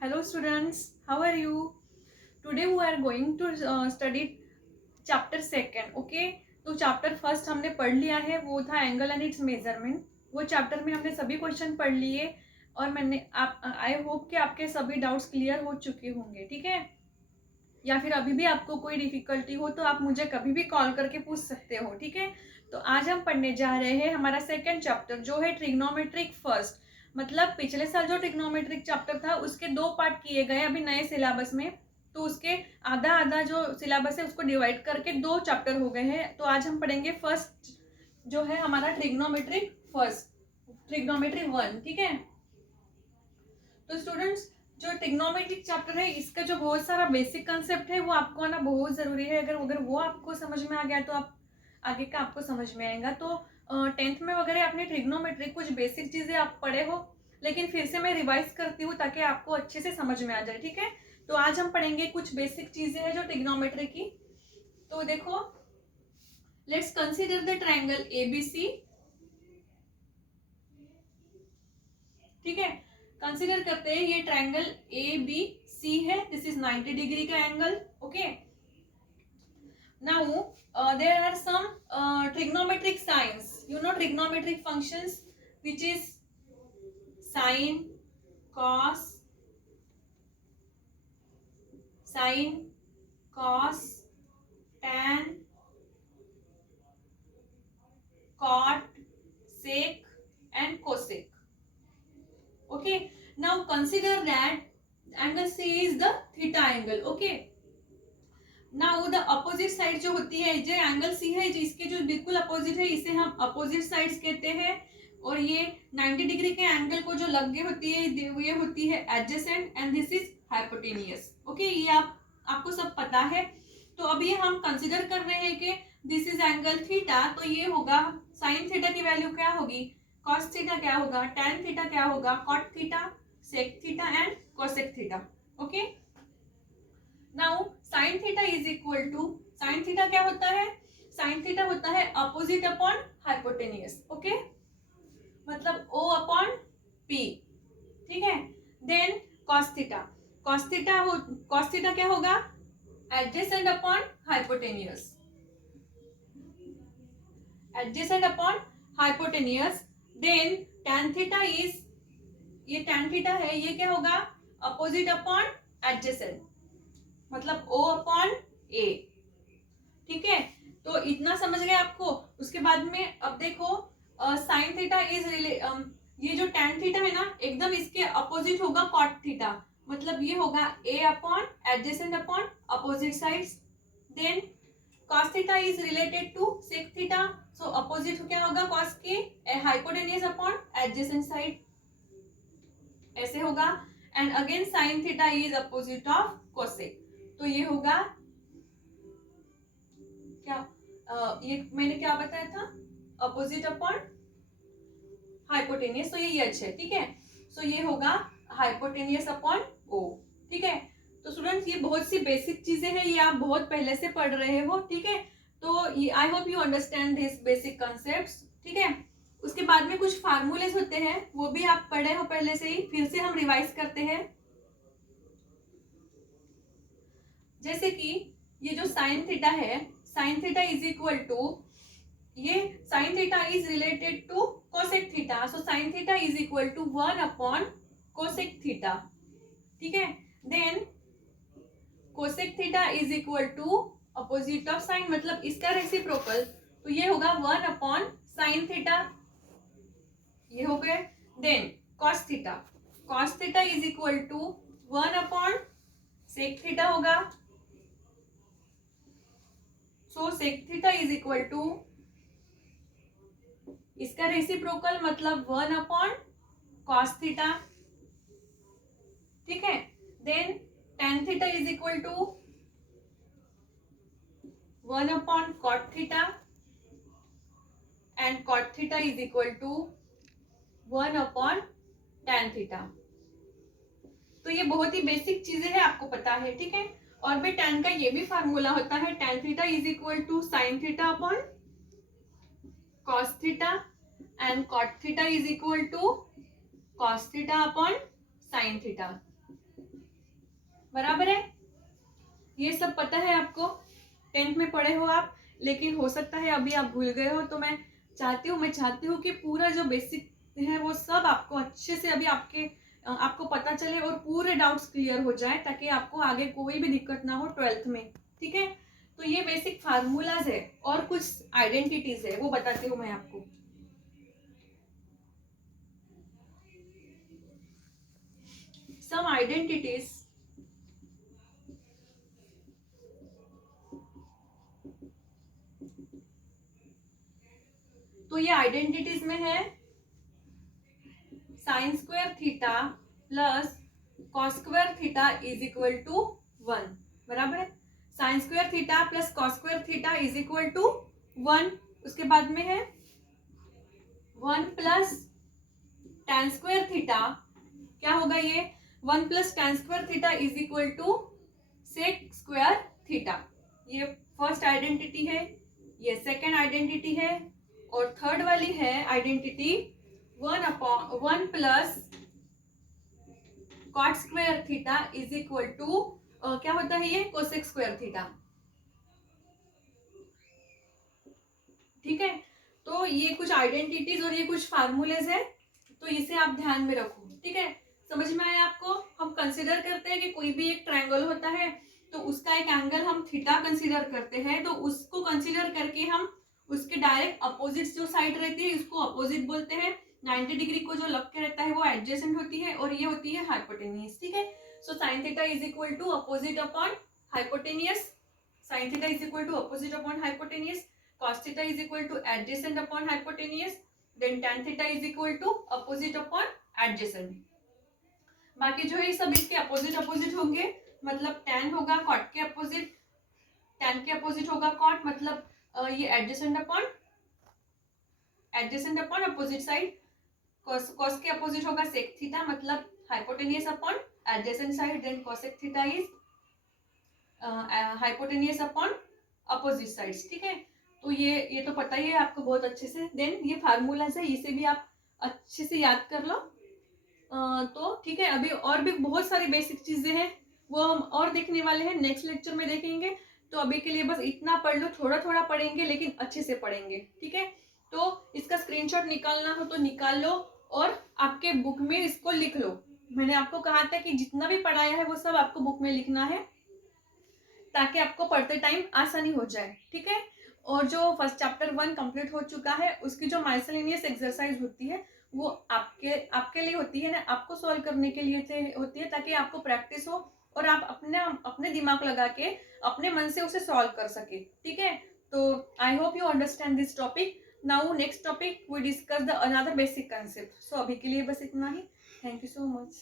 Hello students, how are you? Today we are going to study chapter second. Okay, तो chapter first हमने पढ़ लिया है, वो था एंगल एंड इट्स मेजरमेंट। वो चैप्टर में हमने सभी क्वेश्चन पढ़ लिए और मैंने आप आई होप कि आपके सभी डाउट्स क्लियर हो चुके होंगे। ठीक है, या फिर अभी भी आपको कोई डिफिकल्टी हो तो आप मुझे कभी भी कॉल करके पूछ सकते हो। ठीक है, तो आज हम पढ़ने जा रहे हैं हमारा सेकेंड चैप्टर जो है ट्रिग्नोमेट्रिक फर्स्ट। मतलब पिछले साल जो ट्रिग्नोमेट्रिक चैप्टर था उसके दो पार्ट किए गए अभी नए सिलेबस में, तो उसके आधा आधा जो सिलेबस है उसको डिवाइड करके दो चैप्टर हो गए हैं। तो आज हम पढ़ेंगे फर्स्ट जो है हमारा ट्रिग्नोमेट्रिक फर्स्ट, ट्रिग्नोमेट्री वन। ठीक है, तो स्टूडेंट्स जो ट्रिग्नोमेट्रिक चैप्टर है इसका जो बहुत सारा बेसिक कंसेप्ट है वो आपको आना बहुत जरूरी है। अगर अगर वो आपको समझ में आ गया तो आप आगे का आपको समझ में आएगा। तो 10th में वगैरह आपने ट्रिग्नोमेट्रिक कुछ बेसिक चीजें आप पढ़े हो, लेकिन फिर से मैं रिवाइज करती हूँ ताकि आपको अच्छे से समझ में आ जाए। ठीक है, तो आज हम पढ़ेंगे कुछ बेसिक चीजें हैं जो ट्रिग्नोमेट्री की। तो देखो, let's consider the triangle ABC. ठीक है, कंसीडर करते हैं ये ट्रायंगल ए बी सी है। दिस इज 90 डिग्री का angle. Okay, now there are some trigonometric signs. You know trigonometric functions which is sine, cos, tan, cot, sec and cosec. Okay, now consider that angle C is the theta angle. Okay, now the opposite side जो होती है, जो angle C है जिसके जो बिल्कुल opposite है इसे हम अपोजिट साइड्स कहते हैं। और ये 90 डिग्री के एंगल को जो लगे होती है ये होती है adjacent and this is hypotenuse. Okay, ये आपको सब पता है। तो अब ये हम कंसीडर कर रहे हैं कि दिस इज एंगल थीटा, तो ये होगा साइन थीटा की वैल्यू क्या होगी, कॉस थीटा क्या होगा, टैन थीटा क्या होगा, cot theta, sec theta and cosec theta. Okay, now sine theta is equal to, sine theta क्या होता है, साइन थीटा होता है अपोजिट अपॉन हाइपोटेनियस। ओके, मतलब ओ अपॉन पी। ठीक है, then cos theta, cos theta क्या होगा, adjacent upon hypotenuse, adjacent upon hypotenuse. Then tan theta is, ये टैन थीटा है, ये क्या होगा, अपोजिट अपॉन एडजेसेंट, मतलब O अपॉन A। ठीक है, तो इतना समझ गए आपको। उसके बाद में अब देखो साइन थीटा इज ये जो टैन थीटा है ना एकदम इसके अपोजिट होगा कॉट थीटा, मतलब ये होगा A upon adjacent upon opposite sides. Then cos theta is related to sec theta, so opposite क्या होगा cos के, हाइपोटेनियस अपॉन एडजेसेंट साइड, ऐसे होगा। And again sine theta is opposite of cosec, तो ये होगा क्या, ये मैंने क्या बताया था, अपोजिट अपॉन हाइपोटेनियस, तो ये एच है। ठीक है, सो ये होगा हाइपोटेनियस अपॉन ओ। ठीक है, तो स्टूडेंट्स ये बहुत सी बेसिक चीजें हैं, ये आप बहुत पहले से पढ़ रहे हो। ठीक है, तो ये आई hope you understand this basic concepts. ठीक है, उसके बाद में कुछ फार्मूलेस होते हैं वो भी आप पढ़े हो पहले से ही, फिर से हम रिवाइज करते हैं। जैसे कि ये जो साइन थीटा है, sine theta is equal to, ये sine theta is related to cosec theta, so sine theta is equal to 1 upon cosec theta. ठीक है, then cosec theta is equal to opposite of sine, मतलब इसका reciprocal, तो ये होगा 1 upon sine theta, ये हो गए। Then cos theta, cos theta is equal to 1 upon sec theta होगा, so sec theta is equal to इसका रेसिप्रोकल मतलब 1 अपॉन कॉस थीटा। ठीक है, then tan theta is equal to 1 upon cot theta and cot theta is equal to 1 upon tan theta. तो ये बहुत ही basic चीजें हैं, आपको पता है। ठीक है, और भी tan का ये भी फार्मूला होता है, tan theta is equal to sine theta upon cos theta and cot theta is equal to cos theta upon sine theta. बराबर है, ये सब पता है आपको, 10th में पढ़े हो आप, लेकिन हो सकता है अभी आप भूल गए हो। तो मैं चाहती हूँ कि पूरा जो बेसिक है वो सब आपको अच्छे से अभी आपको पता चले और पूरे डाउट्स क्लियर हो जाए, ताकि आपको आगे कोई भी दिक्कत ना हो 12th में। ठीक है, तो ये बेसिक फार्मूलाज है और कुछ आइडेंटिटीज है, वो बताती हूँ मैं आपको। सम आइडेंटिटीज, तो ये आइडेंटिटीज में है sine square theta plus cos square theta is equal to 1। बराबर है, sine square theta plus cos square theta is equal to 1। उसके बाद में है 1 प्लस tan स्क्वायर थीटा, क्या होगा ये 1 plus tan square theta is equal to sec square theta. ये फर्स्ट आइडेंटिटी है, ये सेकेंड आइडेंटिटी है, और थर्ड वाली है identity 1 plus cot square theta is equal to क्या होता है ये कोसेक स्क्वायर थीटा। ठीक है, तो ये कुछ आइडेंटिटीज और ये कुछ फार्मूलेज है, तो इसे आप ध्यान में रखो। ठीक है, समझ में आया आपको। हम कंसिडर करते हैं कि कोई भी एक ट्रायंगल होता है तो उसका एक एंगल हम थीटा कंसिडर करते हैं, तो उसको कंसिडर करके हम उसके डायरेक्ट अपोजिट जो साइड रहती है उसको अपोजिट बोलते हैं। 90 डिग्री को जो लग के रहता है वो एडजेसेंट होती है, और ये होती है हाइपोटेनियस। ठीक है, so sine theta is equal to opposite upon hypotenuse, sine theta is equal to opposite upon hypotenuse, cos theta is equal to adjacent upon hypotenuse, then tan theta is equal to opposite upon adjacent। बाकी जो है सब इसके opposite opposite होंगे, मतलब tan होगा cot के opposite, tan के अपोजिट होगा cot, मतलब ये adjacent upon opposite side, cos के अपोजिट होगा sec थीटा, मतलब hypotenuse upon adjacent side, then cosec theta is hypotenuse upon opposite sides. ठीक है, तो ये तो पता ही है आपको बहुत अच्छे से। देन ये फार्मूलाज है, इसे भी आप अच्छे से याद कर लो। तो ठीक है, अभी और भी बहुत सारी बेसिक चीजें हैं, वो हम और देखने वाले हैं, नेक्स्ट लेक्चर में देखेंगे। तो अभी के लिए बस इतना पढ़ लो, थोड़ा थोड़ा पढ़ेंगे लेकिन अच्छे से पढ़ेंगे। ठीक है, तो इसका स्क्रीनशॉट निकालना हो तो निकाल लो और आपके बुक में इसको लिख लो। मैंने आपको कहा था कि जितना भी पढ़ाया है वो सब आपको बुक में लिखना है, ताकि आपको पढ़ते टाइम आसानी हो जाए। ठीक है, और जो फर्स्ट चैप्टर 1 कंप्लीट हो चुका है उसकी जो माइसलेनियस एक्सरसाइज होती है वो आपके लिए होती है ना, आपको सॉल्व करने के लिए होती है, ताकि आपको प्रैक्टिस हो और आप अपने दिमाग लगा के अपने मन से उसे सॉल्व कर सके। ठीक है, तो I hope you understand this topic. Now next topic we discuss the another basic concept. So अभी के लिए बस इतना ही। Thank you so much.